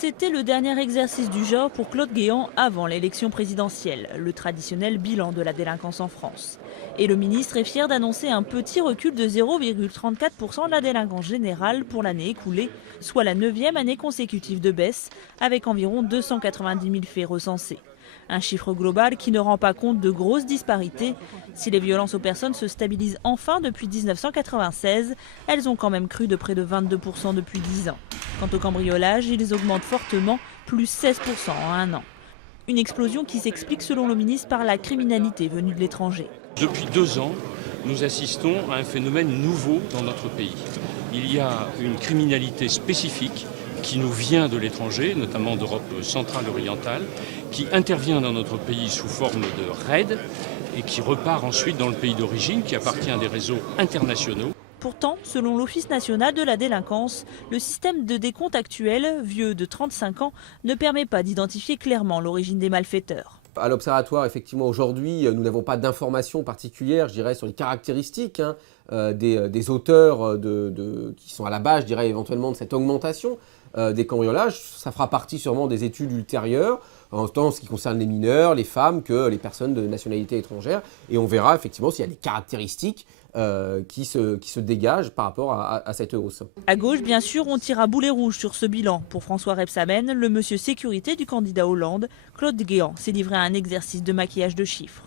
C'était le dernier exercice du genre pour Claude Guéant avant l'élection présidentielle, le traditionnel bilan de la délinquance en France. Et le ministre est fier d'annoncer un petit recul de 0,34% de la délinquance générale pour l'année écoulée, soit la 9e année consécutive de baisse, avec environ 290 000 faits recensés. Un chiffre global qui ne rend pas compte de grosses disparités. Si les violences aux personnes se stabilisent enfin depuis 1996, elles ont quand même cru de près de 22% depuis 10 ans. Quant au cambriolage, ils augmentent fortement, plus 16% en un an. Une explosion qui s'explique selon le ministre par la criminalité venue de l'étranger. Depuis 2 ans, nous assistons à un phénomène nouveau dans notre pays. Il y a une criminalité spécifique qui nous vient de l'étranger, notamment d'Europe centrale orientale, qui intervient dans notre pays sous forme de raids et qui repart ensuite dans le pays d'origine, qui appartient à des réseaux internationaux. Pourtant, selon l'Office national de la délinquance, le système de décompte actuel, vieux de 35 ans, ne permet pas d'identifier clairement l'origine des malfaiteurs. À l'Observatoire, effectivement, aujourd'hui, nous n'avons pas d'informations particulières, je dirais, sur les caractéristiques des auteurs qui sont à la base, je dirais, éventuellement de cette augmentation des cambriolages. Ça fera partie sûrement des études ultérieures, en ce qui concerne les mineurs, les femmes, que les personnes de nationalité étrangère. Et on verra effectivement s'il y a des caractéristiques qui se dégagent par rapport à cette hausse. À gauche, bien sûr, on tire à boulet rouge sur ce bilan. Pour François Rebsamen, le monsieur sécurité du candidat Hollande, Claude Guéant s'est livré à un exercice de maquillage de chiffres.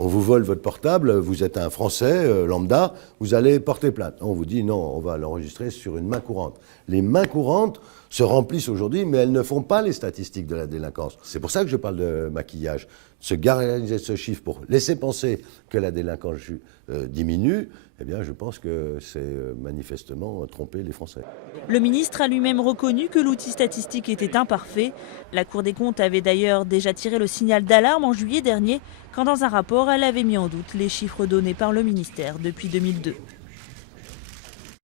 On vous vole votre portable, vous êtes un Français lambda, vous allez porter plainte. On vous dit non, on va l'enregistrer sur une main courante. Les mains courantes se remplissent aujourd'hui, mais elles ne font pas les statistiques de la délinquance. C'est pour ça que je parle de maquillage. Se gargariser ce chiffre pour laisser penser que la délinquance diminue, eh bien je pense que c'est manifestement tromper les Français. Le ministre a lui-même reconnu que l'outil statistique était imparfait. La Cour des comptes avait d'ailleurs déjà tiré le signal d'alarme en juillet dernier, quand dans un rapport, elle avait mis en doute les chiffres donnés par le ministère depuis 2002.